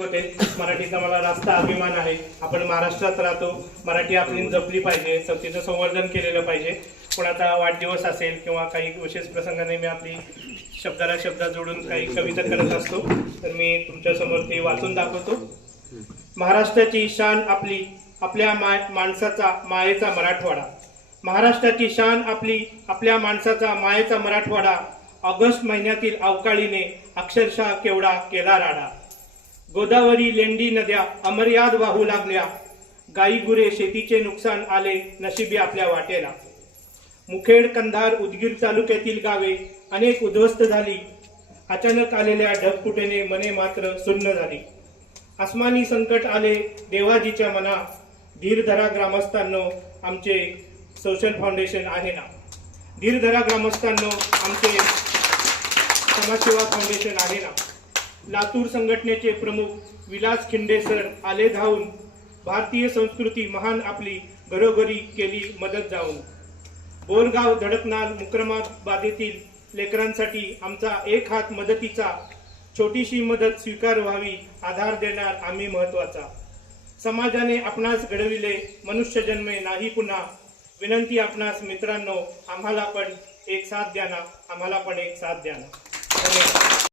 होते. मराठीचा मला रास्त अभिमान आहे. आपण महाराष्ट्रात राहतो. मराठी आपली जपली पाहिजे तिचं संवर्धन केलेलं पाहिजे. कोणाचा वाढदिवस असेल किंवा काही विशेष प्रसंगाने मी आपली शब्दाला शब्द जोडून काही कविता करत असतो तर मी तुमच्यासमोर ते वाचून दाखवतो. महाराष्ट्राची शान आपली आपल्या माय माणसाचा मायेचा मराठवाडा. महाराष्ट्राची शान आपली आपल्या माणसाचा मायेचा मराठवाडा. ऑगस्ट महिन्यातील अवकाळीने अक्षरशः केवढा केला राडा. गोदावरी लेंडी नद्या अमर्याद वाहू लागल्या. गाई गुरे शेतीचे नुकसान आले नशिबी आपल्या वाटेला. मुखेड कंधार उदगीर तालुक्यातील गावे अनेक उद्ध्वस्त झाली. अचानक आलेल्या ढगफुटेने मने मात्र सुन्न झाली. आसमानी संकट आले देवाजीच्या मना. धीरधरा ग्रामस्थांनो आमचे सोशल फाउंडेशन आहे ना? धीरधरा ग्रामस्थांनो आमचे समाजसेवा फाउंडेशन आहे ना? लातूर संघटनेचे प्रमुख विलास खिंडे सर आले धावून भारतीय संस्कृती महान आपली घरोघरी केली मदत जाऊन. बोरगाव धडकनाल मुक्रमाबादेतील लेकरांसाठी आमचा एक हात मदतीचा छोटीशी मदत स्वीकार व्हावी आधार देणार आम्ही महत्त्वाचा समाजाने आपणास घडविले मनुष्य जन्मे नाही पुन्हा. विनंती आपणास मित्रांनो आम्हाला पण एक साथ द्या ना आम्हाला पण एक साथ द्या ना. धन्यवाद.